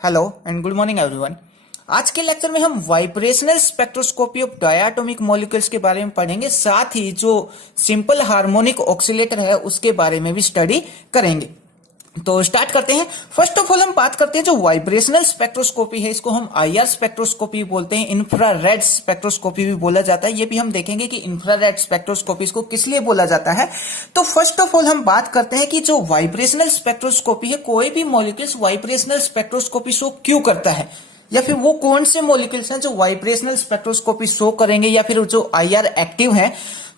Hello and good morning everyone. आज के lecture में हम vibrational spectroscopy of diatomic molecules के बारे में पढ़ेंगे, साथ ही जो सिंपल हार्मोनिक ऑक्सीलेटर है उसके बारे में भी स्टडी करेंगे। तो स्टार्ट करते हैं। फर्स्ट ऑफ ऑल हम बात करते हैं जो वाइब्रेशनल स्पेक्ट्रोस्कोपी है, इसको हम आईआर स्पेक्ट्रोस्कोपी बोलते हैं, इंफ्रारेड स्पेक्ट्रोस्कोपी भी बोला जाता है। ये भी हम देखेंगे कि इंफ्रारेड स्पेक्ट्रोस्कोपी इसको किस लिए बोला जाता है। तो फर्स्ट ऑफ ऑल हम बात करते हैं कि जो वाइब्रेशनल स्पेक्ट्रोस्कोपी है, कोई भी मॉलिक्यूल्स वाइब्रेशनल स्पेक्ट्रोस्कोपी शो क्यों करता है, या फिर वो कौन से मॉलिक्यूल्स हैं जो वाइब्रेशनल स्पेक्ट्रोस्कोपी शो करेंगे, या फिर जो आईआर एक्टिव है।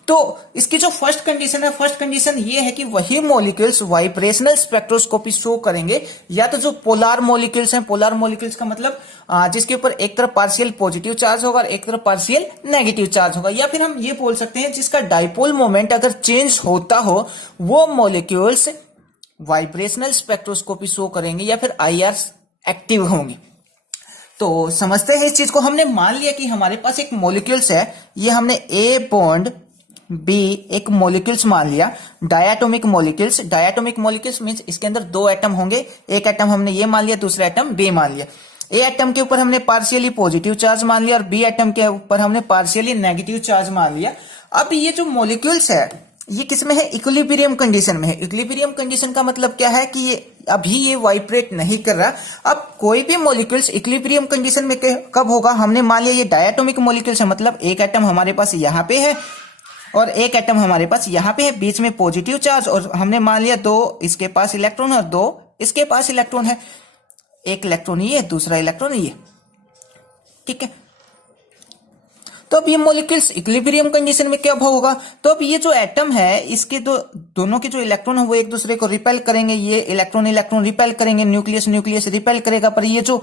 तो इसकी जो फर्स्ट कंडीशन है, फर्स्ट कंडीशन ये है कि वही मॉलिक्यूल्स वाइब्रेशनल स्पेक्ट्रोस्कोपी शो करेंगे, या तो जो पोलार मॉलिक्यूल्स हैं, पोलार मॉलिक्यूल्स का मतलब जिसके ऊपर एक तरफ पार्शियल पॉजिटिव चार्ज होगा और एक तरफ पार्शियल नेगेटिव चार्ज होगा, या फिर हम ये बोल सकते हैं जिसका डाइपोल मोमेंट अगर चेंज होता हो, वो मॉलिक्यूल्स वाइब्रेशनल स्पेक्ट्रोस्कोपी शो करेंगे या फिर आईआर एक्टिव होंगे। तो समझते हैं इस चीज को। हमने मान लिया कि हमारे पास एक मॉलिक्यूल्स है, ये हमने ए बॉन्ड बी एक मॉलिक्यूल्स मान लिया, diatomic molecules. Diatomic molecules means इसके अंदर दो एटम होंगे, एक एटम हमने ये मान लिया, दूसरा एटम बी मान लिया। ए एटम के ऊपर हमने पार्शियली पॉजिटिव चार्ज मान लिया और बी एटम के ऊपर हमने पार्शियली नेगेटिव चार्ज मान लिया। अब ये जो मॉलिक्यूल्स है ये किसमें है, इक्विलिब्रियम कंडीशन में है। इक्विलिब्रियम कंडीशन का मतलब क्या है कि ये अभी ये वाइब्रेट नहीं कर रहा। अब कोई भी मॉलिक्यूल्स इक्विलिब्रियम कंडीशन में कब होगा, हमने मान लिया ये डायटोमिक मॉलिक्यूल्स है, मतलब एक एटम हमारे पास यहाँ पे है और एक एटम हमारे पास यहाँ पे है, बीच में पॉजिटिव चार्ज, और हमने मान लिया दो इसके पास इलेक्ट्रॉन और दो इसके पास इलेक्ट्रॉन है, एक इलेक्ट्रॉन ये दूसरा इलेक्ट्रॉन ये, ठीक है। तो अब ये मॉलिक्यूल्स इक्विलिब्रियम कंडीशन में क्या होगा, तो अब ये जो एटम है इसके दोनों के जो इलेक्ट्रॉन है वो एक दूसरे को रिपेल करेंगे, ये इलेक्ट्रॉन इलेक्ट्रॉन रिपेल करेंगे, न्यूक्लियस न्यूक्लियस रिपेल करेगा, पर ये जो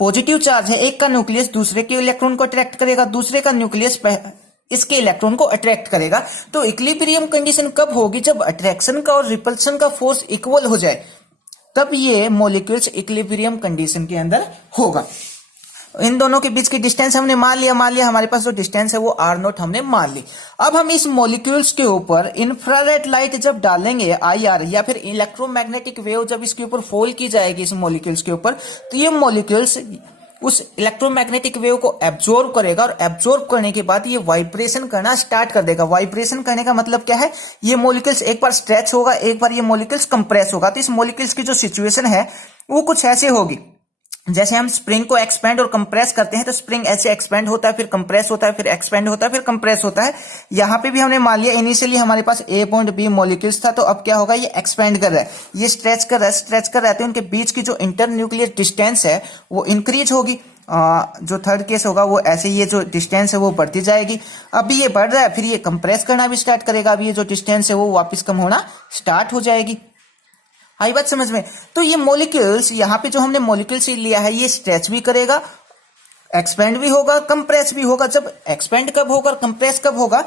पॉजिटिव चार्ज है एक का न्यूक्लियस दूसरे के इलेक्ट्रॉन को अट्रैक्ट करेगा, दूसरे का न्यूक्लियस इसके इलेक्ट्रॉन को अट्रैक्ट करेगा। तो इक्विलिब्रियम कंडीशन कब होगी, जब अट्रैक्शन का और रिपल्शन का फोर्स इक्वल हो जाए, तब ये मॉलिक्यूल्स इक्विलिब्रियम कंडीशन के अंदर होगा। इन दोनों के बीच की डिस्टेंस हमने मान लिया हमारे पास जो डिस्टेंस है वो r0 हमने मान ली। अब हम इस मॉलिक्यूल्स के ऊपर इंफ्रारेड लाइट जब डालेंगे आईआर, या फिर इलेक्ट्रोमैग्नेटिक वेव जब इसके ऊपर फॉल की जाएगी इस मॉलिक्यूल्स के ऊपर, तो ये मॉलिक्यूल्स उस इलेक्ट्रोमैग्नेटिक वेव को एब्जॉर्ब करेगा और एब्जॉर्ब करने के बाद ये वाइब्रेशन करना स्टार्ट कर देगा। वाइब्रेशन करने का मतलब क्या है, ये मॉलिक्यूल्स एक बार स्ट्रेच होगा, एक बार ये मॉलिक्यूल्स कंप्रेस होगा। तो इस मॉलिक्यूल्स की जो सिचुएशन है वो कुछ ऐसे होगी, जैसे हम स्प्रिंग को एक्सपेंड और कंप्रेस करते हैं, तो स्प्रिंग ऐसे एक्सपेंड होता है, फिर कंप्रेस होता है, फिर एक्सपेंड होता है, फिर कंप्रेस होता है। यहाँ पे भी हमने मान लिया इनिशियली हमारे पास ए बॉन्ड बी मॉलिक्यूल्स था, तो अब क्या होगा, ये एक्सपेंड कर रहा है, ये स्ट्रेच कर रहा है, स्ट्रेच कर रहा है, तो उनके बीच की जो इंटर न्यूक्लियर डिस्टेंस है वो इंक्रीज होगी। जो थर्ड केस होगा वो ऐसे ये जो डिस्टेंस है वो बढ़ती जाएगी। अभी ये बढ़ रहा है, फिर ये कंप्रेस करना भी स्टार्ट करेगा, अभी ये जो डिस्टेंस है वो वापस कम होना स्टार्ट हो जाएगी। आई बात समझ में। तो ये मॉलिक्यूल्स यहाँ पे जो हमने मॉलिक्यूल्स लिया है ये स्ट्रेच भी करेगा, एक्सपेंड भी होगा, कंप्रेस भी होगा। जब एक्सपेंड कब होगा और कंप्रेस कब होगा,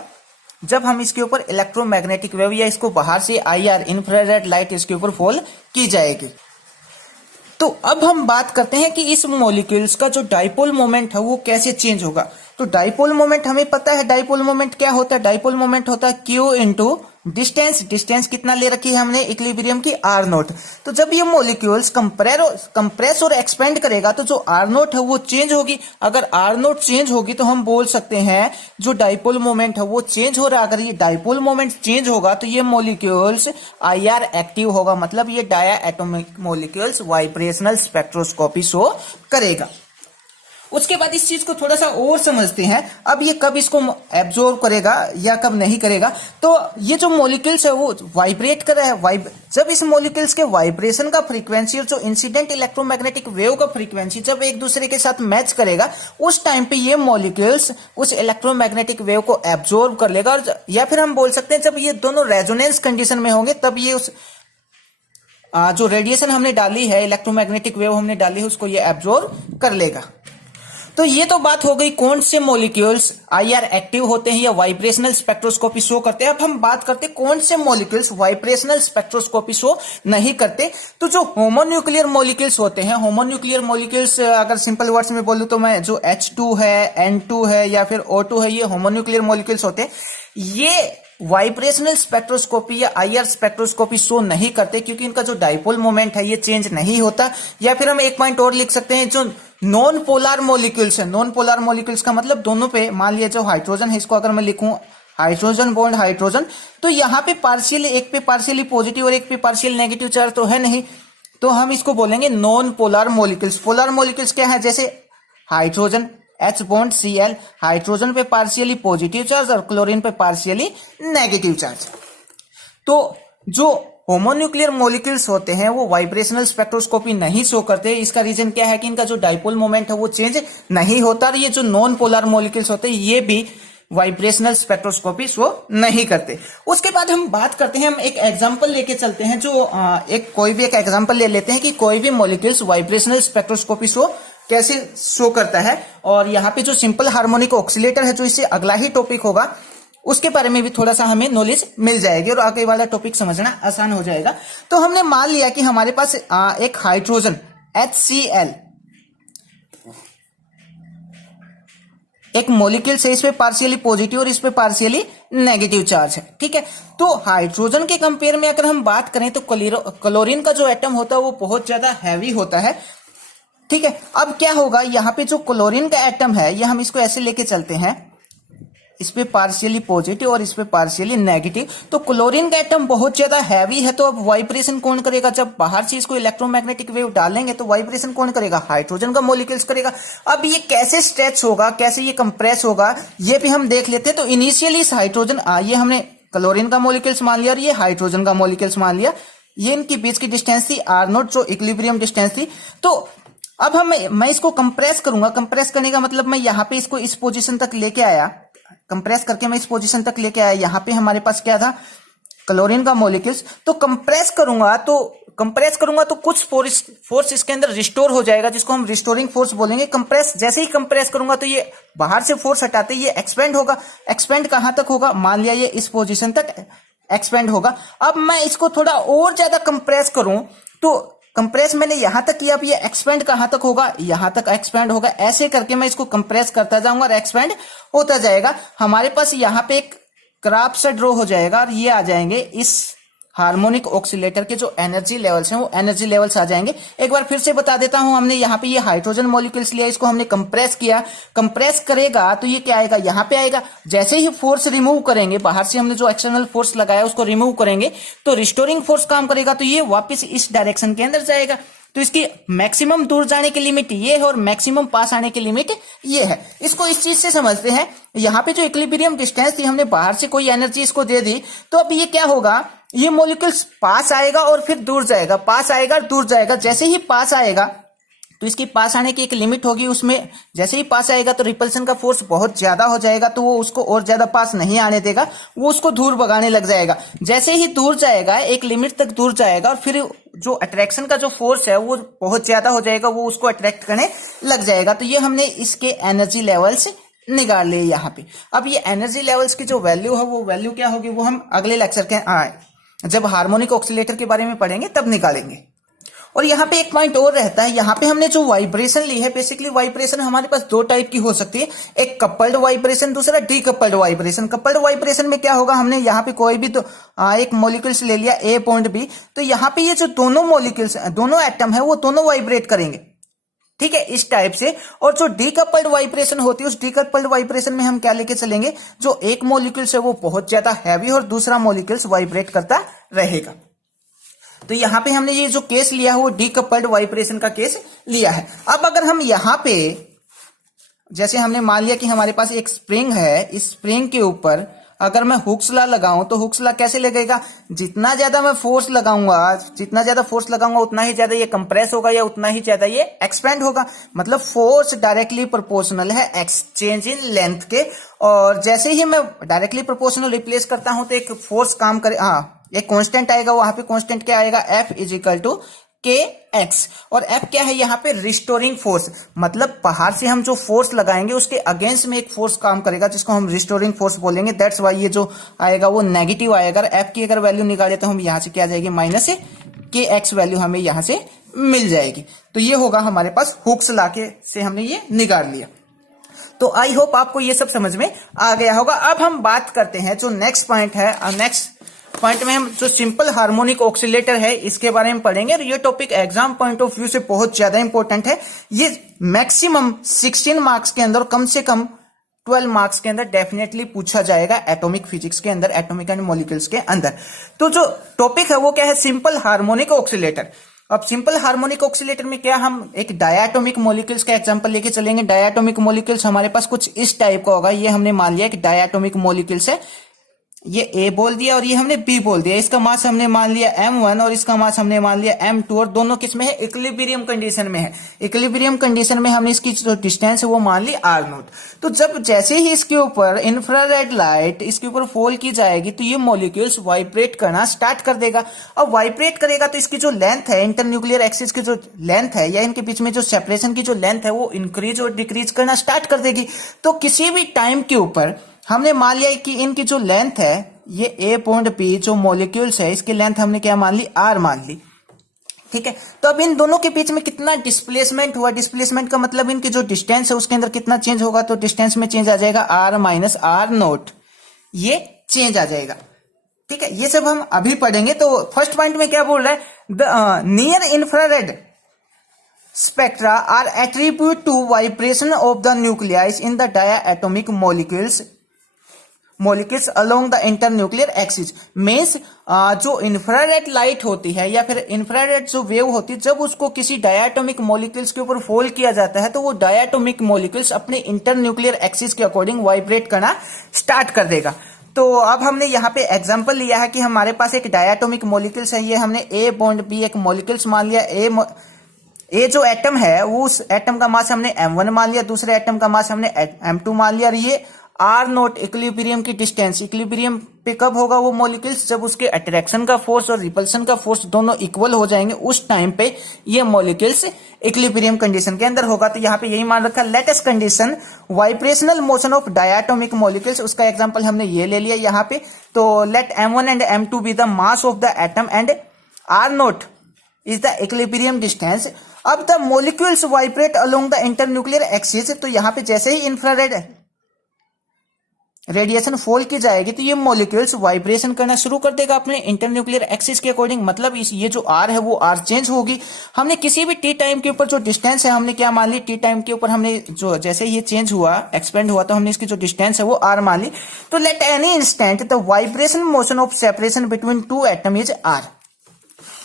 जब हम इसके ऊपर इलेक्ट्रोमैग्नेटिक वेव या इसको बाहर से आईआर इंफ्रारेड लाइट इसके ऊपर फॉल की जाएगी। तो अब हम बात करते हैं कि इस मॉलिक्यूल्स का जो डाइपोल मोमेंट है वो कैसे चेंज होगा। तो डाइपोल मोमेंट हमें पता है, डाइपोल मोमेंट क्या होता है, डाइपोल मोमेंट होता है Q इंटू डिस्टेंस। डिस्टेंस कितना ले रखी है हमने, इक्विलिब्रियम की r0। तो जब ये मॉलिक्यूल्स कंप्रेस और एक्सपेंड करेगा तो जो r0 है वो चेंज होगी। अगर r0 चेंज होगी तो हम बोल सकते हैं जो डाइपोल मोमेंट है वो चेंज हो रहा है। अगर ये डाइपोल मोमेंट चेंज होगा तो ये मॉलिक्यूल्स आईआर एक्टिव होगा, मतलब ये diatomic molecules vibrational spectroscopy show करेगा। उसके बाद इस चीज को थोड़ा सा और समझते हैं। अब ये कब इसको एब्जॉर्ब करेगा या कब नहीं करेगा, तो ये जो मॉलिक्यूल्स है वो वाइब्रेट कर रहा है। जब इस मॉलिक्यूल्स के वाइब्रेशन का फ्रीक्वेंसी और जो इंसिडेंट इलेक्ट्रोमैग्नेटिक वेव का फ्रीक्वेंसी जब एक दूसरे के साथ मैच करेगा, उस टाइम पे ये मॉलिक्यूल्स उस इलेक्ट्रोमैग्नेटिक वेव को एब्जॉर्ब कर लेगा, और या फिर हम बोल सकते हैं जब ये दोनों रेजोनेंस कंडीशन में होंगे तब ये उस जो रेडिएशन हमने डाली है, इलेक्ट्रोमैग्नेटिक वेव हमने डाली है, उसको ये एब्जॉर्ब कर लेगा। तो ये तो बात हो गई कौन से मॉलिक्यूल्स आईआर एक्टिव होते हैं या वाइब्रेशनल स्पेक्ट्रोस्कोपी शो करते हैं। अब हम बात करते हैं कौन से मॉलिक्यूल्स वाइब्रेशनल स्पेक्ट्रोस्कोपी शो नहीं करते। तो जो होमोन्यूक्लियर मॉलिक्यूल्स होते हैं, होमोन्यूक्लियर मॉलिक्यूल्स अगर सिंपल वर्ड्स में बोलूं तो मैं जो H2 है, N2 है या फिर O2 है, ये होमोन्यूक्लियर मॉलिक्यूल्स होते हैं। ये वाइब्रेशनल स्पेक्ट्रोस्कोपी या आईआर स्पेक्ट्रोस्कोपी शो नहीं करते, क्योंकि इनका जो डाइपोल मोमेंट है ये चेंज नहीं होता। या फिर हम एक पॉइंट और लिख सकते हैं, जो नॉन पोलर मॉलिक्यूल्स है, नॉन पोलर मॉलिक्यूल्स का मतलब दोनों पे, मान लिया जो हाइड्रोजन है, इसको अगर मैं लिखूं हाइड्रोजन बॉन्ड हाइड्रोजन, तो यहाँ पे पार्शियली, एक पे पार्शियली पॉजिटिव और एक पे पार्शियल नेगेटिव चार्ज तो है नहीं, तो हम इसको बोलेंगे non polar molecules. Polar molecules क्या है, जैसे hydrogen H bond Cl, hydrogen पे पार्शियली पॉजिटिव चार्ज और क्लोरीन पे पार्शियली नेगेटिव चार्ज। तो जो होमोन्यूक्लियर मॉलिक्यूल्स होते हैं वो वाइब्रेशनल स्पेक्ट्रोस्कोपी नहीं शो करते। इसका रीजन क्या है कि इनका जो डाइपोल मोमेंट है वो चेंज नहीं होता, और ये जो नॉन पोलर मॉलिक्यूल्स होते हैं ये भी वाइब्रेशनल स्पेक्ट्रोस्कोपी शो नहीं करते। उसके बाद हम बात करते हैं, हम एक एग्जांपल लेके चलते हैं, जो कोई भी एक एग्जांपल ले लेते हैं कि कोई भी मॉलिक्यूल्स वाइब्रेशनल स्पेक्ट्रोस्कोपी शो कैसे शो करता है। और यहाँ पे जो सिंपल हार्मोनिक ऑक्सीलेटर है, जो इससे अगला ही टॉपिक होगा, उसके बारे में भी थोड़ा सा हमें नॉलेज मिल जाएगी और आगे वाला टॉपिक समझना आसान हो जाएगा। तो हमने मान लिया कि हमारे पास एक हाइड्रोजन HCl एक मॉलिक्यूल से, इस पे पार्शियली पॉजिटिव और इस पे पार्शियली नेगेटिव चार्ज है, ठीक है। तो हाइड्रोजन के कंपेयर में अगर हम बात करें तो क्लोरीन का जो एटम होता है वो बहुत ज्यादा हैवी होता है, ठीक है। अब क्या होगा, यहाँ पे जो क्लोरीन का एटम है ये हम इसको ऐसे लेके चलते हैं, इस पे पार्शियली पॉजिटिव और इस पे पार्शियली नेगेटिव। तो क्लोरीन का एटम बहुत ज्यादा हैवी है, तो अब वाइब्रेशन कौन करेगा, जब बाहर से इसको इलेक्ट्रोमैग्नेटिक वेव डालेंगे तो वाइब्रेशन कौन करेगा, हाइड्रोजन का मॉलिक्यूल्स करेगा। अब ये कैसे स्ट्रेच होगा, कैसे ये कंप्रेस होगा, ये भी हम देख लेते हैं। तो इनिशियली इस हाइड्रोजन, ये हमने क्लोरीन का मॉलिक्यूल्स मान लिया और ये हाइड्रोजन का मॉलिक्यूल्स मान लिया, ये इनकी बीच की डिस्टेंस थी R0, जो इक्विलिब्रियम डिस्टेंस थी। तो अब मैं इसको कंप्रेस करूंगा। कंप्रेस करने का मतलब मैं यहाँ पे इसको इस पोजीशन तक लेके आया, कंप्रेस करके मैं इस पोजीशन तक लेके आया। यहाँ पे हमारे पास क्या था, क्लोरीन का मॉलिक्यूल्स। तो कंप्रेस करूंगा तो कुछ फोर्स इसके अंदर रिस्टोर हो जाएगा, जिसको हम रिस्टोरिंग फोर्स बोलेंगे। कंप्रेस, जैसे ही कंप्रेस करूंगा तो ये बाहर से फोर्स हटाते ये एक्सपेंड होगा। एक्सपेंड कहां तक होगा, मान लिया ये इस पोजीशन तक एक्सपेंड होगा। अब मैं इसको थोड़ा और ज्यादा कंप्रेस करूं, तो कंप्रेस मैंने यहां तक किया, अब ये एक्सपेंड कहां तक होगा, यहां तक एक्सपेंड होगा। ऐसे करके मैं इसको कंप्रेस करता जाऊंगा और एक्सपेंड होता जाएगा। हमारे पास यहां पे एक ग्राफ सा ड्रॉ हो जाएगा और ये आ जाएंगे इस हार्मोनिक ऑक्सीलेटर के जो एनर्जी लेवल्स हैं वो एनर्जी लेवल्स आ जाएंगे। एक बार फिर से बता देता हूं, हमने यहाँ पे ये हाइड्रोजन मॉलिक्यूल्स लिया, इसको हमने कंप्रेस किया। कंप्रेस करेगा तो ये क्या आएगा, यहाँ पे आएगा। जैसे ही फोर्स रिमूव करेंगे, बाहर से हमने जो एक्सटर्नल फोर्स लगाया उसको रिमूव करेंगे, तो रिस्टोरिंग फोर्स काम करेगा, तो ये वापस इस डायरेक्शन के अंदर जाएगा। तो इसकी मैक्सिमम दूर जाने की लिमिट ये है और मैक्सिमम पास आने की लिमिट ये है। इसको इस चीज से समझते हैं, यहाँ पे जो इक्विलिब्रियम डिस्टेंस थी, हमने बाहर से कोई एनर्जी इसको दे दी, तो अब ये क्या होगा, ये मॉलिक्यूल्स पास आएगा और फिर दूर जाएगा, पास आएगा और दूर जाएगा। जैसे ही पास आएगा तो इसकी पास आने की एक लिमिट होगी, उसमें जैसे ही पास आएगा तो रिपल्सन का फोर्स बहुत ज्यादा हो जाएगा, तो वो उसको और ज्यादा पास नहीं आने देगा, वो उसको दूर भगाने लग जाएगा। जैसे ही दूर जाएगा, एक लिमिट तक दूर जाएगा, और फिर जो अट्रैक्शन का जो फोर्स है वो बहुत ज्यादा हो जाएगा, वो उसको अट्रैक्ट करने लग जाएगा। तो ये हमने इसके एनर्जी लेवल्स निकाल लिए यहाँ पे। अब ये एनर्जी लेवल्स की जो वैल्यू है वो वैल्यू क्या होगी, वो हम अगले लेक्चर के जब हार्मोनिक ऑक्सीलेटर के बारे में पढ़ेंगे तब निकालेंगे। और यहाँ पे एक पॉइंट और रहता है, यहाँ पे हमने जो वाइब्रेशन ली है, बेसिकली वाइब्रेशन हमारे पास दो टाइप की हो सकती है, एक कपल्ड वाइब्रेशन, दूसरा डीकपल्ड वाइब्रेशन। कपल्ड वाइब्रेशन में क्या होगा, हमने यहाँ पे कोई भी एक मॉलिक्यूल्स ले लिया A पॉइंट B, तो यहाँ पे ये जो दोनों मॉलिक्यूल्स, दोनों एटम है वो दोनों वाइब्रेट करेंगे, ठीक है, इस टाइप से। और जो डीकपल्ड वाइब्रेशन होती है, उस डीकपल्ड वाइब्रेशन में हम क्या लेके चलेंगे, जो एक मॉलिक्यूल्स है वो बहुत ज्यादा हैवी और दूसरा मॉलिक्यूल्स वाइब्रेट करता रहेगा। तो यहां पे हमने ये जो केस लिया है वो डीकपल्ड वाइब्रेशन का केस लिया है। अब अगर हम यहां पे, जैसे हमने मान लिया कि हमारे पास एक स्प्रिंग है, इस स्प्रिंग के ऊपर अगर मैं हुक्स लॉ लगाऊं तो हुक्स लॉ कैसे लगेगा, जितना ज्यादा मैं फोर्स लगाऊंगा उतना ही ज्यादा ये कंप्रेस होगा या उतना ही ज्यादा ये एक्सपेंड होगा। मतलब फोर्स डायरेक्टली प्रोपोर्शनल है एक्सचेंज इन लेंथ के। और जैसे ही मैं डायरेक्टली प्रोपोर्शनल रिप्लेस करता हूं तो एक फोर्स काम करे, एक कांस्टेंट आएगा, वहां पे कांस्टेंट क्या आएगा, F = kx। और F क्या है यहाँ पे, रिस्टोरिंग फोर्स। मतलब बाहर से हम जो फोर्स लगाएंगे उसके अगेंस्ट में एक फोर्स काम करेगा, जिसको हम रिस्टोरिंग फोर्स बोलेंगे। दैट्स वाई ये जो आएगा वो नेगेटिव आएगा। F की अगर वैल्यू निकाले तो हम यहाँ से क्या आ जाएगी, -kx वैल्यू हमें यहाँ से मिल जाएगी। तो ये होगा हमारे पास हुक्स लॉ के से हमने ये निकाल लिया। तो आई होप आपको ये सब समझ में आ गया होगा। अब हम बात करते हैं जो नेक्स्ट पॉइंट है। नेक्स्ट पॉइंट में हम जो सिंपल हार्मोनिक ऑक्सीलेटर है इसके बारे में पढ़ेंगे और ये topic exam point of view से बहुत ज्यादा इंपॉर्टेंट है। ये मैक्सिमम 16 मार्क्स के अंदर, कम से कम 12 मार्क्स के अंदर डेफिनेटली पूछा जाएगा एटॉमिक फिजिक्स के अंदर, एटॉमिक एंड मॉलिक्यूल्स के अंदर। तो जो टॉपिक है वो क्या है, सिंपल हार्मोनिक ऑक्सीलेटर। अब सिंपल हार्मोनिक ऑक्सीलेटर में क्या, हम एक डायटोमिक मॉलिक्यूल्स का एग्जांपल लेके चलेंगे। डायटोमिक मॉलिक्यूल्स हमारे पास कुछ इस टाइप का होगा। ये हमने मान लिया कि डायटोमिक मॉलिक्यूल्स है, ये A बोल दिया और ये हमने B बोल दिया। इसका मास हमने मान लिया m1 और इसका मास हमने मान लिया m2 और दोनों किस में है, इक्विलिब्रियम कंडीशन में है। इक्विलिब्रियम कंडीशन में हमने इसकी जो डिस्टेंस है वो मान ली r0। तो जब जैसे ही इसके ऊपर इंफ्रारेड लाइट इसके ऊपर फॉल की जाएगी तो ये मॉलिक्यूल्स वाइब्रेट करना स्टार्ट कर देगा। अब वाइब्रेट करेगा तो इसकी जो लेंथ है, इंटरन्यूक्लियर एक्सिस की जो लेंथ है या इनके बीच में जो सेपरेशन की जो लेंथ है वो इंक्रीज और डिक्रीज करना स्टार्ट कर देगी। तो किसी भी टाइम के ऊपर हमने मान लिया कि इनकी जो लेंथ है, ये A पॉइंट P जो मॉलिक्यूल्स है इसकी लेंथ हमने क्या मान ली, R मान ली। ठीक है, तो अब इन दोनों के बीच में कितना डिस्प्लेसमेंट हुआ, डिस्प्लेसमेंट का मतलब इनकी जो डिस्टेंस है उसके अंदर कितना चेंज होगा, तो डिस्टेंस में चेंज आ जाएगा R माइनस R0, ये चेंज आ जाएगा। ठीक है, ये सब हम अभी पढ़ेंगे। तो फर्स्ट पॉइंट में क्या बोल रहा है, the near infrared spectra are attributed to vibration of the nuclei in the diatomic molecules along the internuclear axis। Means जो इंफ्रारेड लाइट होती है या फिर इंफ्रारेड जो वेव होती है, जब उसको किसी डायटोमिक मॉलिक्यूल्स के ऊपर फॉल किया जाता है तो वो डायटोमिक मॉलिक्यूल्स अपने इंटरन्यूक्लियर एक्सिस के अकॉर्डिंग वाइब्रेट करना स्टार्ट कर देगा। तो अब हमने यहाँ पे एग्जांपल लिया है कि हमारे पास एक डायटोमिक मॉलिक्यूल्स है, ये हमने A बॉन्ड B एक मॉलिक्यूल्स मान लिया। ए जो एटम है वो उस एटम का मास हमने m1 मान लिया, दूसरे एटम का मास हमने m2 मान लिया और ये r0 इक्विलिब्रियम की डिस्टेंस। इक्विलिब्रियम पे कब होगा वो मॉलिक्यूल्स, जब उसके अट्रैक्शन का फोर्स और रिपल्सन का फोर्स दोनों इक्वल हो जाएंगे, उस टाइम पे ये मॉलिक्यूल्स इक्विलिब्रियम कंडीशन के अंदर होगा। तो यहाँ पे यही मान रखा, latest condition vibrational motion of diatomic molecules, उसका एग्जांपल हमने ये ले लिया यहाँ पे। तो let m1 and m2 be the mass of the atom and r0 is the equilibrium distance. अब the molecules vibrate along the internuclear axis. तो यहां पे जैसे ही इंफ्रारेड रेडिएशन फॉल की जाएगी तो ये मॉलिक्यूल्स वाइब्रेशन करना शुरू कर देगा अपने इंटरन्यूक्लियर एक्सिस के अकॉर्डिंग। मतलब ये जो R है वो R चेंज होगी। हमने किसी भी टी टाइम के ऊपर जो डिस्टेंस है हमने क्या मान ली, टी टाइम के ऊपर हमने जो जैसे ये चेंज हुआ, एक्सपेंड हुआ, तो हमने इसकी जो डिस्टेंस है वो R मान ली। तो let any instant the vibration motion of separation between two atom is R।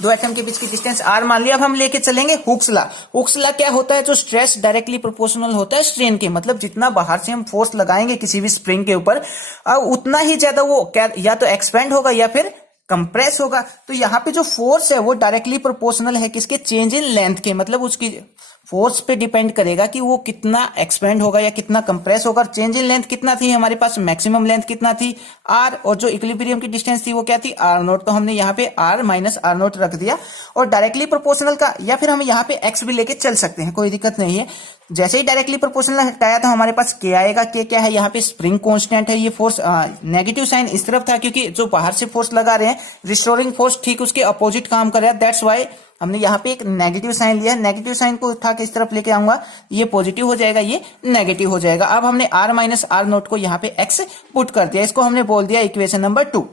दो एटम के बीच की डिस्टेंस R मान लिया। अब हम लेके चलेंगे हुक्स लॉ। हुक्स लॉ क्या होता है, जो स्ट्रेस डायरेक्टली प्रोपोर्शनल होता है स्ट्रेन के। मतलब जितना बाहर से हम फोर्स लगाएंगे किसी भी स्प्रिंग के ऊपर, उतना ही ज्यादा वो क्या या तो एक्सपेंड होगा या फिर कंप्रेस होगा। तो यहाँ पे जो फोर्स है वो डायरेक्टली प्रोपोर्शनल है किसके, चेंज इन लेंथ के। मतलब उसकी फोर्स पे डिपेंड करेगा कि वो कितना एक्सपेंड होगा या कितना कंप्रेस होगा। चेंज इन लेंथ कितना थी हमारे पास, मैक्सिमम लेंथ कितना थी, R, और जो इक्विलिब्रियम की डिस्टेंस थी वो क्या थी, R0। तो हमने यहाँ पे R माइनस R0 रख दिया। और डायरेक्टली प्रोपोर्शनल का, या फिर हम यहाँ पे X भी लेके चल सकते हैं, कोई दिक्कत नहीं है। जैसे ही डायरेक्टली प्रोपोर्शनल हटाया तो हमारे पास K आएगा। K क्या है, यहाँ पे स्प्रिंग कांस्टेंट है। ये फोर्स नेगेटिव साइन इस तरफ था क्योंकि जो बाहर से फोर्स लगा रहे हैं रिस्टोरिंग फोर्स ठीक उसके अपोजिट काम कर रहा है। दैट्स वाई हमने यहाँ पे एक नेगेटिव साइन लिया। नेगेटिव साइन को उठा के इस तरफ लेके आऊंगा, ये पॉजिटिव हो जाएगा, ये नेगेटिव हो जाएगा। अब हमने R माइनस R0 को यहाँ पे X पुट कर दिया। इसको हमने बोल दिया इक्वेशन नंबर 2।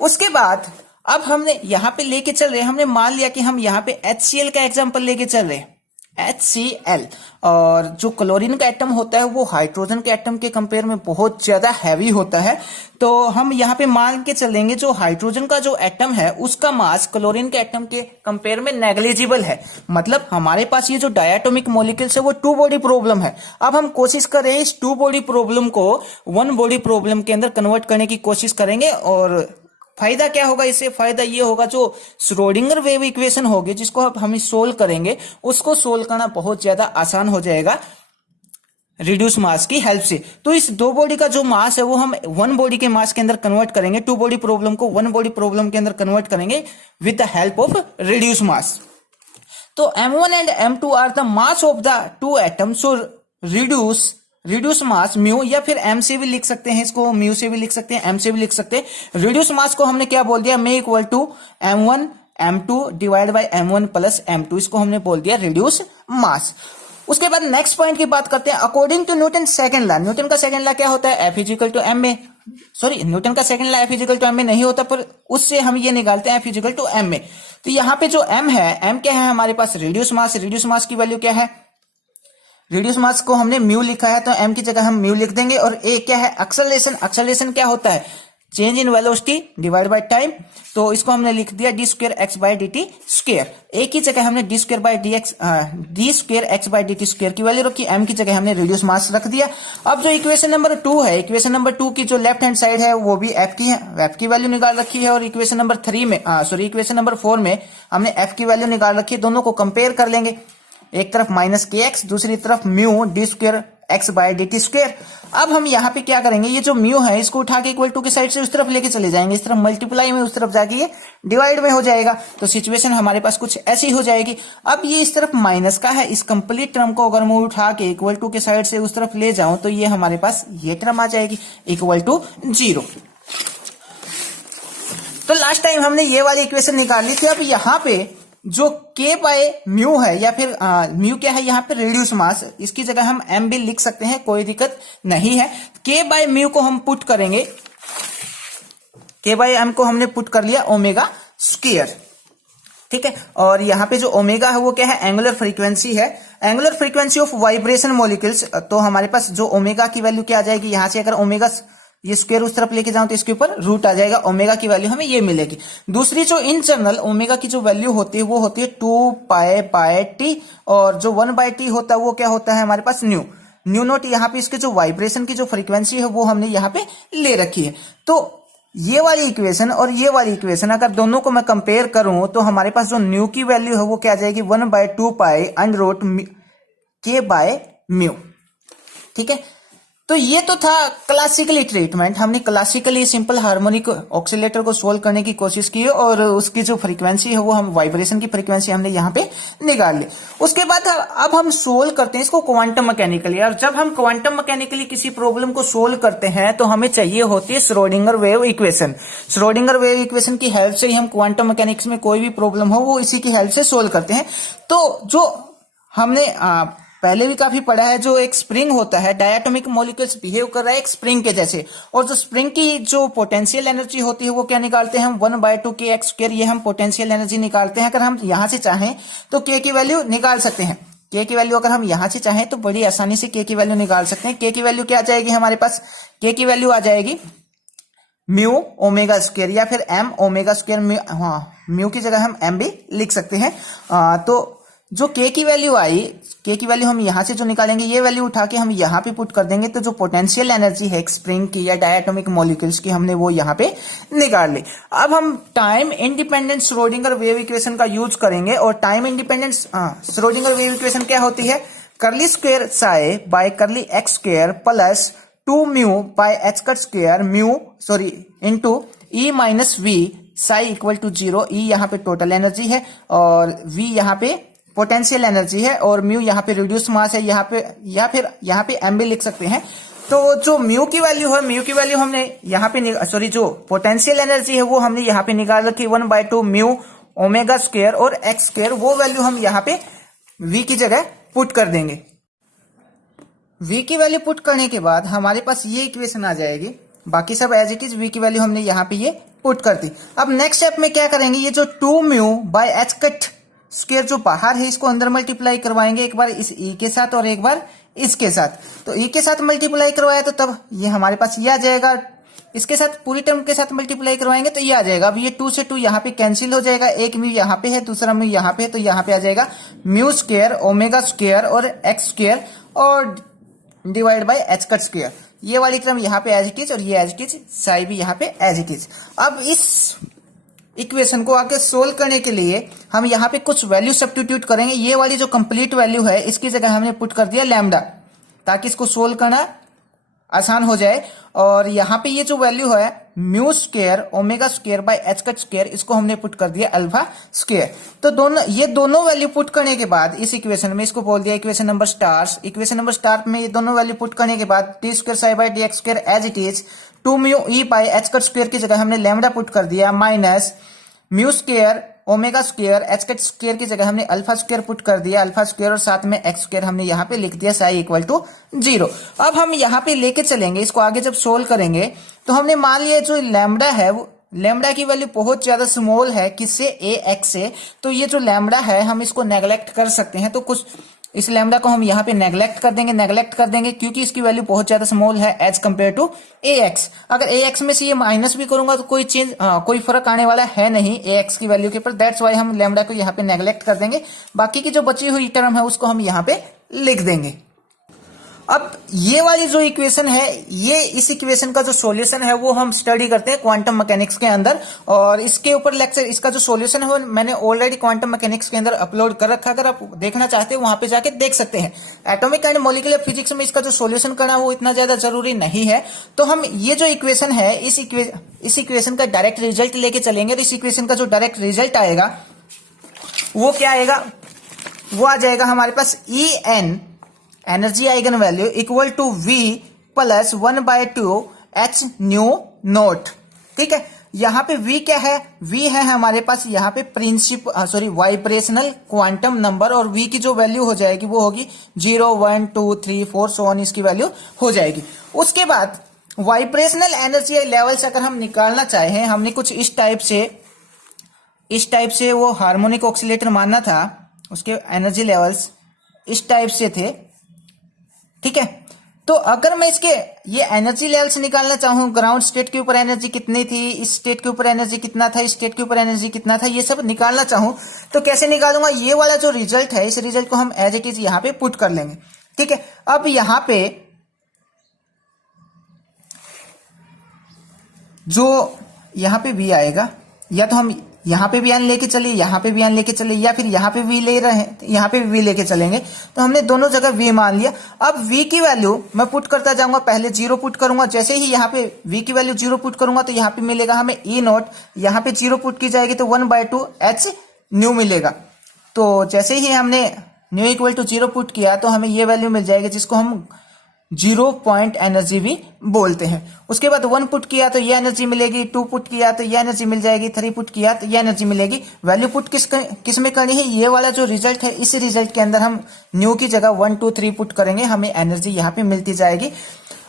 उसके बाद अब हमने यहाँ पे लेके चल रहे हैं, हमने मान लिया कि हम यहाँ पे HCl का एग्जाम्पल लेके चल रहे हैं। HCl, और जो क्लोरीन का एटम होता है वो हाइड्रोजन के एटम के कंपेयर में बहुत ज्यादा हैवी होता है। तो हम यहाँ पे मान के चलेंगे जो हाइड्रोजन का जो एटम है उसका मास क्लोरीन के एटम के कंपेयर में नेग्लिजिबल है। मतलब हमारे पास ये जो डायटोमिक मॉलिक्यूल्स है वो टू बॉडी प्रॉब्लम है। अब हम कोशिश कर रहे हैं इस टू बॉडी प्रॉब्लम को वन बॉडी प्रॉब्लम के अंदर कन्वर्ट करने की कोशिश करेंगे। और फायदा क्या होगा इससे, फायदा ये होगा जो श्रोडिंगर वेव इक्वेशन होगी जिसको अब हम सोल्व करेंगे, उसको सोल्व करना बहुत ज्यादा आसान हो जाएगा रिड्यूस मास की हेल्प से। तो इस दो बॉडी का जो मास है वो हम वन बॉडी के मास के अंदर कन्वर्ट करेंगे, टू बॉडी प्रॉब्लम को वन बॉडी प्रॉब्लम के अंदर कन्वर्ट करेंगे with the help of reduce mass. तो m1 and m2 are the mass of the two atom. So reduce mass mu, या फिर m से भी लिख सकते हैं इसको, म्यू से भी लिख सकते हैं, m से भी लिख सकते हैं। रिड्यूस मास को हमने क्या बोल दिया, m equal to m1 m2 divide by m1 plus m2, इसको हमने बोल दिया रिड्यूस मास। उसके बाद नेक्स्ट पॉइंट की बात करते हैं। According to Newton second law, Newton का सेकंड लॉ क्या होता है, एफ इजिकल टू एम में, सॉरी न्यूटन का second law F equal to m में नहीं होता, पर उससे हम ये निकालते हैं एफ इजिकल टू एम में। तो यहाँ पे जो एम है, एम क्या है हमारे पास, रेडियस मास, रेडियस मास की वैल्यू क्या है, रेडियस मास को हमने म्यू लिखा है तो एम की जगह हम म्यू लिख देंगे। और ए क्या है, एक्सेलरेशन, एक्सेलरेशन क्या होता है, change in velocity divide by time, तो इसको हमने लिख दिया d square x by d t square. A की जगह हमने d square by d square x by d t square की वैल्यू रखी, एम की जगह हमने रेडियस मास रख दिया। अब जो इक्वेशन नंबर 2 है, इक्वेशन नंबर 2 की जो लेफ्ट हैंड साइड है वो भी एफ की है, एफ की वैल्यू निकाल रखी है। और इक्वेशन नंबर 3 में इक्वेशन नंबर 4 में हमने एफ की वैल्यू निकाल रखी है। दोनों को कंपेयर कर लेंगे, एक तरफ माइनस के एक्स, दूसरी तरफ mu d square x by d t square. अब हम यहाँ पे क्या करेंगे, ये जो म्यू है इसको उठा के इक्वल टू की साइड से उस तरफ लेके चले जाएंगे, इस तरफ मल्टीप्लाई में, उस तरफ जाके ये डिवाइड में हो जाएगा। तो सिचुएशन हमारे पास कुछ ऐसी हो जाएगी। अब ये इस तरफ माइनस का है, इस कंप्लीट टर्म को अगर मैं उठा के इक्वल टू के साइड से उस तरफ ले जाऊं तो ये हमारे पास ये टर्म आ जाएगी इक्वल टू 0। तो लास्ट टाइम हमने ये वाली इक्वेशन निकाल ली थी। अब यहाँ पे जो k बाय म्यू है, या फिर म्यू क्या है यहाँ पे, रेडियस मास, इसकी जगह हम m भी लिख सकते हैं, कोई दिक्कत नहीं है। k बाय म्यू को हम पुट करेंगे, k बाय m को हमने पुट कर लिया ओमेगा स्क्वायर, ठीक है। और यहाँ पे जो ओमेगा है वो क्या है, एंगुलर फ्रीक्वेंसी है, angular frequency of vibration molecules. तो हमारे पास जो ओमेगा की वैल्यू क्या आ जाएगी, यहाँ से अगर ओमेगा ये स्क्वायर उस तरफ लेके जाऊं तो इसके ऊपर रूट आ जाएगा, ओमेगा की वैल्यू हमें ये मिलेगी। दूसरी जो इन जनरल ओमेगा की जो वैल्यू होती है वो होती है 2 पाई बाय टी, और जो 1 बाय टी होता है वो क्या होता है हमारे पास, न्यू, न्यू नोट। यहाँ पे इसके जो वाइब्रेशन की जो फ्रीक्वेंसी है वो हमने यहाँ पे ले रखी है। तो ये वाली इक्वेशन और ये वाली इक्वेशन अगर दोनों को मैं कंपेयर करूं तो हमारे पास जो न्यू की वैल्यू है वो क्या आ जाएगी, 1/2 पाई अंडर रूट के बाय म्यू, ठीक है। तो ये तो था क्लासिकली ट्रीटमेंट, हमने क्लासिकली सिंपल हार्मोनिक ऑक्सीलेटर को सोल्व करने की कोशिश की और उसकी जो फ्रीक्वेंसी है वो हम वाइब्रेशन की फ्रीक्वेंसी हमने यहाँ पे निकाल ली। उसके बाद अब हम सोल्व करते हैं इसको क्वांटम मैकेनिकली। और जब हम क्वांटम मैकेनिकली किसी प्रॉब्लम को सोल्व करते हैं तो हमें चाहिए होती है Schrodinger wave equation. Schrodinger wave equation की हेल्प से ही हम क्वांटम मैकेनिक्स में कोई भी प्रॉब्लम हो वो इसी की हेल्प से सोल्व करते हैं। तो जो हमने पहले भी काफी पढ़ा है, जो एक स्प्रिंग होता है, डायटोमिक मॉलिक्यूल्स बिहेव कर रहा है एक स्प्रिंग के जैसे, और जो स्प्रिंग की जो पोटेंशियल एनर्जी होती है वो क्या निकालते हैं हम, 1/2 के एक्स स्क्वायर, ये हम पोटेंशियल एनर्जी निकालते हैं। अगर हम यहां से चाहें तो के की वैल्यू निकाल सकते हैं, के की वैल्यू अगर हम यहां से चाहें तो बड़ी आसानी से के की वैल्यू निकाल सकते हैं। के की वैल्यू क्या आ जाएगी हमारे पास, के की वैल्यू आ जाएगी म्यू ओमेगा स्क्वायर, या फिर एम ओमेगा स्क्वायर, म्यू की जगह हम एम भी लिख सकते हैं। तो जो k की वैल्यू आई, k की वैल्यू हम यहां से जो निकालेंगे ये वैल्यू उठा के हम यहां पे पुट कर देंगे, तो जो पोटेंशियल एनर्जी है स्प्रिंग की या डायटोमिक मॉलिक्यूल्स की हमने वो यहां पे निकाल ली। अब हम time independent Schrodinger wave equation का यूज करेंगे। और time independent Schrodinger wave equation क्या होती है, curly square psi by curly x square plus 2 mu by h cut square mu into E minus V psi equal to 0। E यहाँ पे total energy है और वी यहाँ पे पोटेंशियल एनर्जी है, और म्यू यहाँ पे रिड्यूस मास है यहाँ पे, या फिर यहाँ पे एम भी लिख सकते हैं। तो जो म्यू की वैल्यू है, म्यू की वैल्यू हमने यहाँ पे जो पोटेंशियल एनर्जी है वो हमने यहाँ पे निकाल रखी 1/2 म्यू ओमेगा स्क्वायर और एक्स स्क्वायर, वो वैल्यू हम यहाँ पे वी की जगह पुट कर देंगे। वी की वैल्यू पुट करने के बाद हमारे पास ये इक्वेशन आ जाएगी, बाकी सब एज इट इज, वी की वैल्यू हमने यहाँ पे ये पुट कर दी। अब नेक्स्ट स्टेप में क्या करेंगे, ये जो 2 mu by h cut square जो बाहर है इसको अंदर मल्टीप्लाई करवाएंगे, एक बार इस ई के साथ और एक बार इसके साथ। तो ई के साथ मल्टीप्लाई करवाया तो तब ये हमारे पास ये आ जाएगा, इसके साथ पूरी टर्म के साथ मल्टीप्लाई करवाएंगे तो ये आ जाएगा। अब ये 2 से 2 यहाँ पे कैंसिल हो जाएगा, एक म्यू यहाँ पे है दूसरा म्यू यहाँ पे है, तो यहाँ पे आ जाएगा म्यू स्क्वायर ओमेगा स्क्वायर और एक्स स्क्वायर और divide by h cut square. ये वाली टर्म यहाँ पे एज इट इज और ये एज इट इज, साई भी यहाँ पे एज इट इज। अब इस इक्वेशन को आके सोल्व करने के लिए हम यहाँ पे कुछ वैल्यू सब्स्टिट्यूट करेंगे। ये वाली जो कंप्लीट वैल्यू है इसकी जगह हमने पुट कर दिया लैम्डा, ताकि इसको सोल्व करना आसान हो जाए। और यहाँ पे ये जो वैल्यू है mu square omega square by h cut square, इसको हमने पुट कर दिया अल्फा स्क्वायर। तो ये दोनों वैल्यू पुट करने के बाद इस इक्वेशन में इसको बोल दिया equation number stars. Equation number star में ये दोनों वैल्यू पुट करने के बाद t square psi by d x square as it is, 2 mu E by h cut square की जगह हमने लैम्डा पुट कर दिया minus mu square omega square, h के स्क्वायर की जगह हमने अल्फा स्क्वायर पुट कर दिया, अल्फा स्क्वायर और साथ में एक्स स्क्वायर हमने यहाँ पे लिख दिया साई इक्वल टू 0। अब हम यहाँ पे लेके चलेंगे इसको, आगे जब सोल्व करेंगे तो हमने मान लिया जो लैम्बडा है वो लैम्बडा की वैल्यू बहुत ज्यादा स्मॉल है किससे, ए एक्स से, तो ये जो लैम्बडा है हम इसको नेग्लेक्ट कर सकते हैं। तो कुछ इस लैम्बडा को हम यहाँ पे नेग्लेक्ट कर देंगे क्योंकि इसकी वैल्यू बहुत ज्यादा स्मॉल है as compare to a x. अगर ए एक्स में से ये माइनस भी करूंगा तो कोई फर्क आने वाला है नहीं ए एक्स की वैल्यू के ऊपर, दैट्स वाई हम लैम्बडा को यहाँ पे नेग्लेक्ट कर देंगे। बाकी की जो बची हुई टर्म है उसको हम यहाँ पे लिख देंगे। अब ये वाली जो इक्वेशन है, ये इस इक्वेशन का जो सॉल्यूशन है वो हम स्टडी करते हैं क्वांटम मैकेनिक्स के अंदर, और इसके ऊपर लेक्चर, इसका जो सॉल्यूशन है वो मैंने ऑलरेडी क्वांटम मैकेनिक्स के अंदर अपलोड कर रखा है। अगर आप देखना चाहते हैं वहां पे जाके देख सकते हैं। एटॉमिक एंड मॉलिक्यूलर फिजिक्स में इसका जो सॉल्यूशन करना वो इतना ज्यादा जरूरी नहीं है। तो हम ये जो इक्वेशन है इस इक्वेशन का डायरेक्ट रिजल्ट लेके चलेंगे, और इस इक्वेशन का जो डायरेक्ट रिजल्ट आएगा वो क्या आएगा, वो आ जाएगा हमारे पास E N energy eigen value equal to v plus 1/2 h nu naught. ठीक है, यहां पे v क्या है, v है हमारे पास यहाँ पे वाइब्रेशनल क्वांटम नंबर, और v की जो वैल्यू हो जाएगी वो होगी 0 1 2 3 4 सो ऑन, इसकी वैल्यू हो जाएगी। उसके बाद वाइब्रेशनल एनर्जी लेवल्स अगर हम निकालना चाहें, हमने कुछ इस टाइप से वो हार्मोनिक ऑक्सीलेटर मानना था, उसके एनर्जी लेवल्स इस टाइप से थे। ठीक है, तो अगर मैं इसके ये एनर्जी लेवल्स निकालना चाहूं, ग्राउंड स्टेट के ऊपर एनर्जी कितनी थी, इस स्टेट के ऊपर एनर्जी कितना था, इस स्टेट के ऊपर एनर्जी कितना था, ये सब निकालना चाहूं तो कैसे निकालूंगा, ये वाला जो रिजल्ट है इस रिजल्ट को हम एज इट इज यहां पे पुट कर लेंगे। ठीक है, अब यहां पे v आएगा, या तो हम यहाँ पे भी एन लेके चलिए, यहाँ पे भी एन लेके चलिए, या फिर यहाँ पे वी ले रहे हैं यहाँ पे भी वी लेके चलेंगे। तो हमने दोनों जगह वी मान लिया। अब वी की वैल्यू मैं पुट करता जाऊंगा, पहले 0 पुट करूंगा, जैसे ही यहाँ पे वी की वैल्यू 0 पुट करूंगा तो यहाँ पे मिलेगा हमें ई नॉट, यहाँ पे 0 पुट की जाएगी तो 1/2 एच न्यू मिलेगा। तो जैसे ही हमने न्यू इक्वल टू 0 पुट किया तो हमें ये वैल्यू मिल जाएगी जिसको हम 0 पॉइंट एनर्जी भी बोलते हैं। उसके बाद 1 पुट किया तो ये एनर्जी मिलेगी, 2 पुट किया तो ये एनर्जी मिल जाएगी, 3 पुट किया तो ये एनर्जी मिलेगी। वैल्यू पुट किस में करनी है, ये वाला जो रिजल्ट है इस रिजल्ट के अंदर हम न्यू की जगह 1 2 3 पुट करेंगे, हमें एनर्जी यहाँ पे मिलती जाएगी।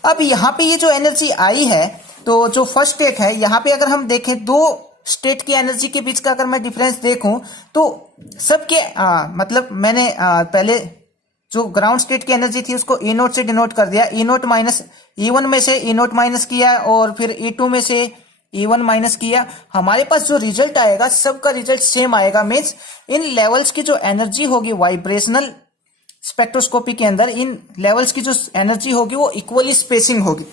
अब यहाँ पे ये जो एनर्जी आई है, तो जो फर्स्ट स्टेट है यहाँ पे अगर हम देखें, दो स्टेट की एनर्जी के बीच का अगर मैं डिफरेंस देखूं तो सबके मतलब मैंने पहले जो ग्राउंड स्टेट की एनर्जी थी उसको ई नोट से डिनोट कर दिया, ई नोट माइनस ई1 में से ई नोट माइनस किया और फिर ई2 में से ई1 माइनस किया। हमारे पास जो रिजल्ट आएगा सबका रिजल्ट सेम आएगा, मीन्स इन लेवल्स की जो एनर्जी होगी वाइब्रेशनल स्पेक्ट्रोस्कोपी के अंदर, इन लेवल्स की जो एनर्जी होगी वो इक्वली स्पेसिंग होगी।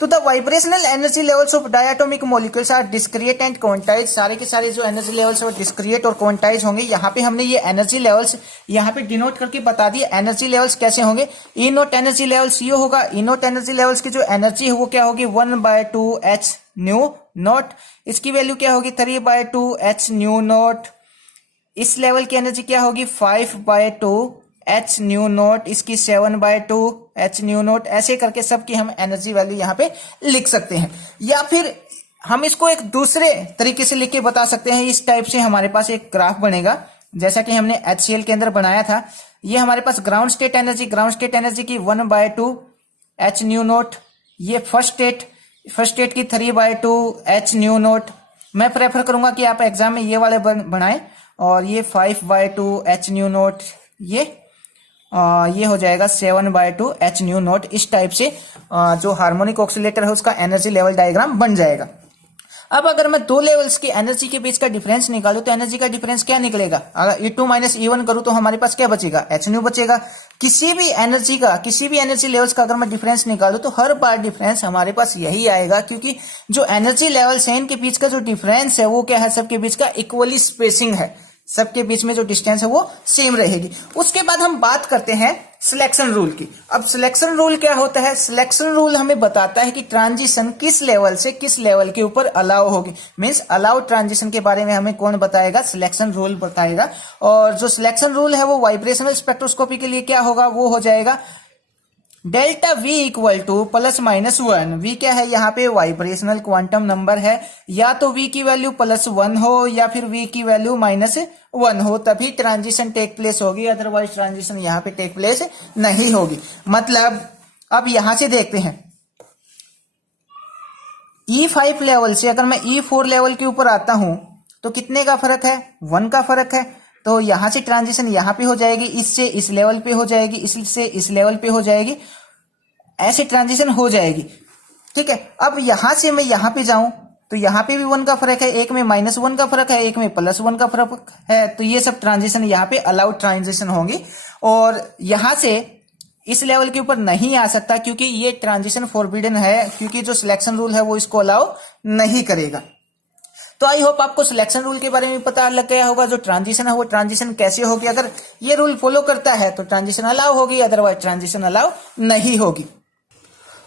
तो the vibrational energy levels of diatomic molecules are discrete and quantize. सारे के सारे जो एनर्जी लेवल्स वो डिस्क्रिएट और क्वांटाइज होंगे। यहाँ पे हमने ये एनर्जी लेवल्स यहाँ पे डिनोट करके बता दिए एनर्जी लेवल्स कैसे होंगे। ई नोट एनर्जी लेवल्स ये होगा, ई नोट एनर्जी लेवल्स की जो एनर्जी है वो क्या होगी 1/2 एच न्यू नोट, इसकी वैल्यू क्या होगी 3/2 एच न्यू नोट। इस लेवल की एनर्जी क्या होगी 5/2 एच न्यू नोट, इसकी 7/2 एच न्यू नोट। ऐसे करके सबकी हम एनर्जी वैल्यू यहाँ पे लिख सकते हैं, या फिर हम इसको एक दूसरे तरीके से लिख के बता सकते हैं। इस टाइप से हमारे पास एक ग्राफ बनेगा जैसा कि हमने HCl के अंदर बनाया था। ये हमारे पास ग्राउंड स्टेट एनर्जी की 1/2 एच न्यू नोट, ये फर्स्ट स्टेट की 3/2 एच न्यू नोट। मैं प्रेफर करूंगा कि आप एग्जाम में ये वाले बनाएं, और ये 5/2 एच न्यू नोट, ये हो जाएगा 7/2 एच न्यू नोट। इस टाइप से जो हार्मोनिक ऑक्सीलेटर है उसका एनर्जी लेवल डायग्राम बन जाएगा। अब अगर मैं दो लेवल्स की एनर्जी के बीच का डिफरेंस निकालूं तो एनर्जी का डिफरेंस क्या निकलेगा, अगर E2 माइनस E1 करूं तो हमारे पास क्या बचेगा एच न्यू बचेगा। किसी भी एनर्जी लेवल्स का अगर मैं डिफरेंस निकालूं तो हर बार डिफरेंस हमारे पास यही आएगा, क्योंकि जो एनर्जी लेवल्स है इनके बीच का जो डिफरेंस है वो क्या है, सबके बीच का इक्वली स्पेसिंग है, सबके बीच में जो डिस्टेंस है वो सेम रहेगी। उसके बाद हम बात करते हैं सिलेक्शन रूल की। अब सिलेक्शन रूल क्या होता है, सिलेक्शन रूल हमें बताता है कि ट्रांजिशन किस लेवल से किस लेवल के ऊपर अलाउ होगी। मींस अलाउ ट्रांजिशन के बारे में हमें कौन बताएगा, सिलेक्शन रूल बताएगा। और जो सिलेक्शन रूल है वो वाइब्रेशनल स्पेक्ट्रोस्कोपी के लिए क्या होगा, वो हो जाएगा delta v equal to +-1। V क्या है यहाँ पे? वाइब्रेशनल क्वांटम नंबर है। या तो वी की वैल्यू +1 हो या फिर वी की वैल्यू -1 हो, तभी ट्रांजिशन टेक प्लेस होगी, अदरवाइज ट्रांजिशन यहाँ पे टेक प्लेस नहीं होगी। मतलब अब यहां से देखते हैं, E5 लेवल से अगर मैं E4 लेवल के ऊपर आता हूं तो कितने का फर्क है? 1 का फर्क है। तो यहां से ट्रांजिशन यहां पे हो जाएगी, इससे इस लेवल पे हो जाएगी, इससे इस लेवल पे हो जाएगी, ऐसे ट्रांजिशन हो जाएगी। ठीक है, अब यहां से मैं यहां पे जाऊं तो यहां पे भी 1 का फर्क है, एक में -1 का फर्क है, एक में +1 का फर्क है। तो ये सब ट्रांजिशन यहाँ पे अलाउड ट्रांजिशन होंगी। और यहां से इस लेवल के ऊपर नहीं आ सकता क्योंकि ये ट्रांजिशन फॉरबिडन है, क्योंकि जो सिलेक्शन रूल है वो इसको अलाउ नहीं करेगा। तो आई होप आपको सिलेक्शन रूल के बारे में पता लग गया होगा। जो ट्रांजिशन है वो ट्रांजिशन कैसे होगी, अगर ये रूल फॉलो करता है तो ट्रांजिशन अलाउ होगी, अदरवाइज ट्रांजिशन अलाउ नहीं होगी।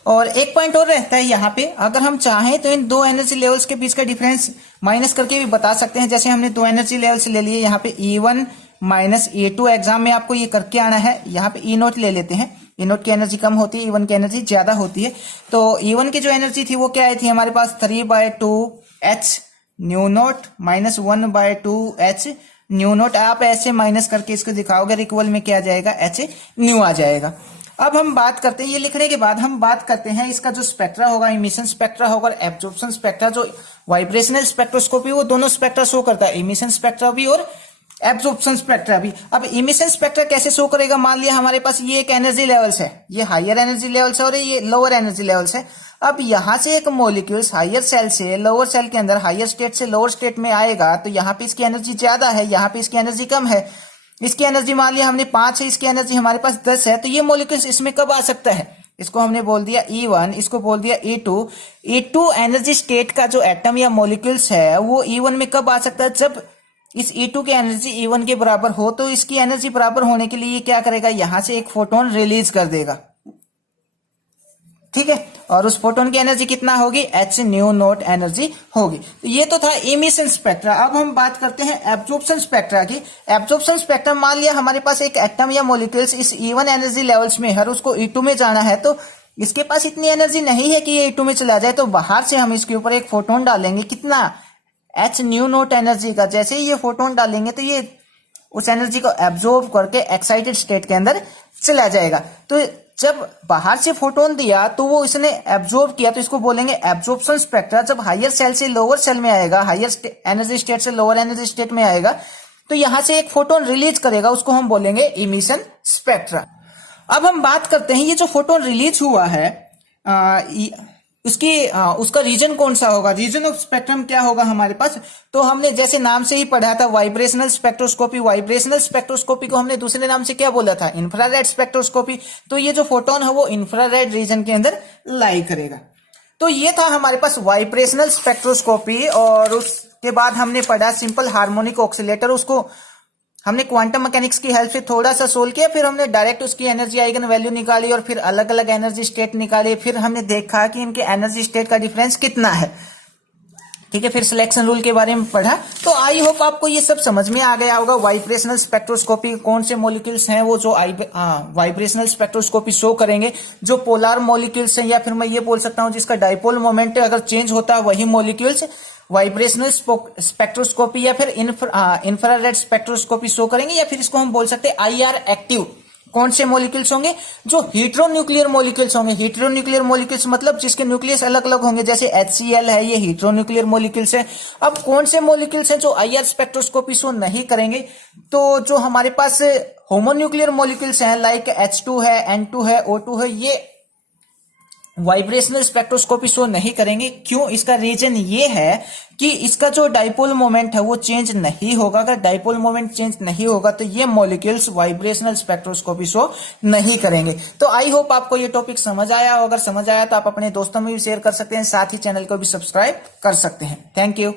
और एक पॉइंट और रहता है यहाँ पे, अगर हम चाहें तो इन दो एनर्जी लेवल्स के बीच का डिफरेंस माइनस करके भी बता सकते हैं। जैसे हमने दो एनर्जी लेवल्स ले लिए यहाँ पे E1 -E2, एग्जाम में आपको ये करके आना है। यहाँ पे E0 ले लेते हैं, E0 की एनर्जी कम होती है, E1 की एनर्जी ज्यादा होती है। तो E1 की जो एनर्जी थी वो क्या आई थी हमारे पास? 3/2h ν0 -1/2h ν0। आप ऐसे माइनस करके इसको दिखाओगे, इक्वल में क्या आ जाएगा? h न्यू आ जाएगा। अब हम बात करते हैं, ये लिखने के बाद हम बात करते हैं इसका जो स्पेक्ट्रा होगा, इमिशन स्पेक्ट्रा होगा और एब्जॉर्प्शन स्पेक्ट्रा। जो वाइब्रेशनल स्पेक्ट्रोस्कोपी वो दोनों स्पेक्ट्रा शो करता है, इमिशन स्पेक्ट्रा भी और एब्जॉर्प्शन स्पेक्ट्रा भी। अब इमिशन स्पेक्ट्रा कैसे शो करेगा? मान लिया हमारे पास ये एक एनर्जी लेवल्स है, ये हायर एनर्जी लेवल्स है और ये लोअर एनर्जी लेवल्स है। अब यहां से एक मॉलिक्यूल्स हायर सेल से लोअर सेल के अंदर, हायर स्टेट से लोअर स्टेट में आएगा तो यहाँ पे इसकी एनर्जी ज्यादा है, यहाँ पे इसकी एनर्जी कम है। इसकी एनर्जी मान लिया हमने 5 है, इसकी एनर्जी हमारे पास 10 है। तो ये मॉलिक्यूल्स इसमें कब आ सकता है? इसको हमने बोल दिया E1, इसको बोल दिया E2। E2 एनर्जी स्टेट का जो एटम या मॉलिक्यूल्स है वो E1 में कब आ सकता है? जब इस E2 की एनर्जी E1 के बराबर हो। तो इसकी एनर्जी बराबर होने के लिए ये क्या करेगा? यहां से एक फोटोन रिलीज कर देगा। ठीक है, और उस फोटोन की एनर्जी कितना होगी? h ν0 एनर्जी होगी। तो ये तो था इमिशन स्पेक्ट्रा। अब हम बात करते हैं एब्जॉर्प्शन स्पेक्ट्रा की। एब्जॉर्प्शन स्पेक्ट्रा, मान लिया हमारे पास एक एटम या मॉलिक्यूल्स इस E1 एनर्जी लेवल्स में है और उसको E2 में जाना है, तो इसके पास इतनी एनर्जी नहीं है कि ये E2 में चला जाए। तो बाहर से हम इसके ऊपर एक फोटोन डालेंगे, कितना? h ν0 एनर्जी का। जैसे ही ये फोटोन डालेंगे तो ये उस एनर्जी को एब्जॉर्ब करके एक्साइटेड स्टेट के अंदर चला जाएगा। तो जब बाहर से फोटोन दिया तो वो इसने एब्जॉर्ब किया, तो इसको बोलेंगे एब्जॉर्प्शन स्पेक्ट्रा। जब हायर सेल से लोअर सेल में आएगा, हायर एनर्जी स्टेट से लोअर एनर्जी स्टेट में आएगा तो यहां से एक फोटोन रिलीज करेगा, उसको हम बोलेंगे इमिशन स्पेक्ट्रा। अब हम बात करते हैं ये जो फोटोन रिलीज हुआ है उसका रीजन कौन सा होगा? रीजन ऑफ स्पेक्ट्रम क्या होगा हमारे पास? तो हमने जैसे नाम से ही पढ़ा था वाइब्रेशनल स्पेक्ट्रोस्कोपी। वाइब्रेशनल स्पेक्ट्रोस्कोपी को हमने दूसरे नाम से क्या बोला था? Infrared spectroscopy. तो ये जो फोटोन है वो इंफ्रारेड रीजन के अंदर लाई करेगा। तो ये था हमारे पास वाइब्रेशनल स्पेक्ट्रोस्कोपी। और उसके बाद हमने पढ़ा सिंपल हार्मोनिक ऑक्सीलेटर। उसको हमने क्वांटम मैकेनिक्स की हेल्प से थोड़ा सा सोल्व किया, फिर हमने डायरेक्ट उसकी एनर्जी आइगन वैल्यू निकाली और फिर अलग अलग एनर्जी स्टेट निकाली। फिर हमने देखा कि इनके एनर्जी स्टेट का डिफरेंस कितना है। ठीक है, फिर सिलेक्शन रूल के बारे में पढ़ा। तो आई होप आपको ये सब समझ में आ गया होगा। वाइब्रेशनल स्पेक्ट्रोस्कोपी, कौन से मॉलिक्यूल्स हैं वो जो वाइब्रेशनल स्पेक्ट्रोस्कोपी शो करेंगे, जो पोलर मॉलिक्यूल्स हैं, या फिर मैं ये बोल सकता हूं जिसका डाइपोल मोमेंट अगर चेंज होता है वही मॉलिक्यूल्स वाइब्रेशनल स्पेक्ट्रोस्कोपी या फिर इंफ्रारेड स्पेक्ट्रोस्कोपी शो करेंगे। या फिर इसको हम बोल सकते हैं IR एक्टिव। कौन से मॉलिक्यूल्स होंगे? जो हीटेरोन्यूक्लियर मॉलिक्यूल्स होंगे। हीटेरोन्यूक्लियर मॉलिक्यूल्स मतलब जिसके न्यूक्लियस अलग अलग होंगे, जैसे HCl है, ये हीटेरोन्यूक्लियर मॉलिक्यूल्स है। अब कौन से मॉलिक्यूल्स हैं जो IR स्पेक्ट्रोस्कोपी शो नहीं करेंगे? तो जो हमारे पास होमोन्यूक्लियर मॉलिक्यूल्स हैं, लाइक H2 है, N2 है, O2 है, ये वाइब्रेशनल स्पेक्ट्रोस्कोपी शो नहीं करेंगे। क्यों? इसका रीजन ये है कि इसका जो डाइपोल मोमेंट है वो चेंज नहीं होगा। अगर डाइपोल मोमेंट चेंज नहीं होगा तो ये मॉलिक्यूल्स वाइब्रेशनल स्पेक्ट्रोस्कोपी शो नहीं करेंगे। तो आई होप आपको ये टॉपिक समझ आया हो। अगर समझ आया तो आप अपने दोस्तों में भी शेयर कर सकते हैं, साथ ही चैनल को भी सब्सक्राइब कर सकते हैं। Thank you.